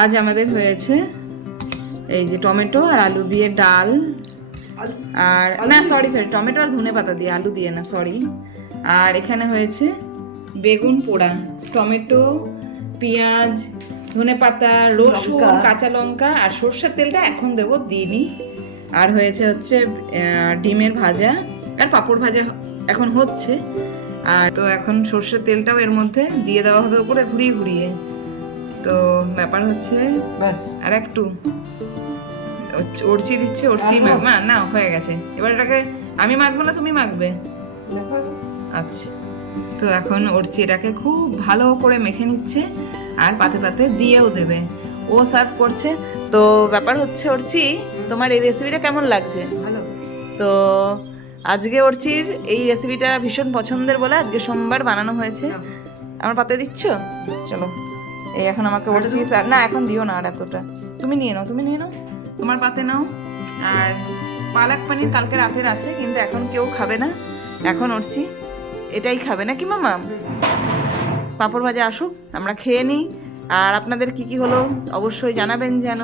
আজ আমাদের হয়েছে এই যে টমেটো আর আলু দিয়ে ডাল, আর না সরি টমেটো আর ধনেপাতা দিয়ে, আলু দিয়ে না সরি। আর এখানে হয়েছে বেগুন পোড়া, টমেটো, পেঁয়াজ, ধনেপাতা, রসুন, কাঁচা লঙ্কা আর সর্ষের তেলটা এখন দেবো, দিইনি। আর হয়েছে হচ্ছে ডিমের ভাজা আর পাঁপড় ভাজা এখন হচ্ছে। আর তো এখন সর্ষের তেলটাও এর মধ্যে দিয়ে দেওয়া হবে উপরে ঘুরিয়ে ঘুরিয়ে। তো ব্যাপার হচ্ছে ব্যাস আর একটু অরচি দিচ্ছে, অরচি না হয়ে গেছে। এবার এটাকে আমি মাখবো না তুমি মাখবে? আচ্ছা, তো এখন অরচি এটাকে খুব ভালো করে মেখে নিচ্ছে আর পাতে পাতে দিয়েও দেবে, ও সার্ভ করছে। তো ব্যাপার হচ্ছে অরচি, তোমার এই রেসিপিটা কেমন লাগছে? ভালো। তো আজকে অরচির এই রেসিপিটা ভীষণ পছন্দের বলে আজকে সোমবার বানানো হয়েছে। আমার পাতে দিচ্ছ? চলো, এই এখন আমাকে অরচি না এখন দিও না আর এতটা, তুমি নিয়ে নাও, তুমি নিয়ে নাও, তোমার পাতে নাও। আর পালাক পনির কালকে রাতের আছে, কিন্তু এখন কেউ খাবে না, এখন অরচি এটাই খাবে নাকি মামা? পাঁপড় ভাজা আসুক, আমরা খেয়ে নিই। আর আপনাদের কি কি হলো অবশ্যই জানাবেন যেন।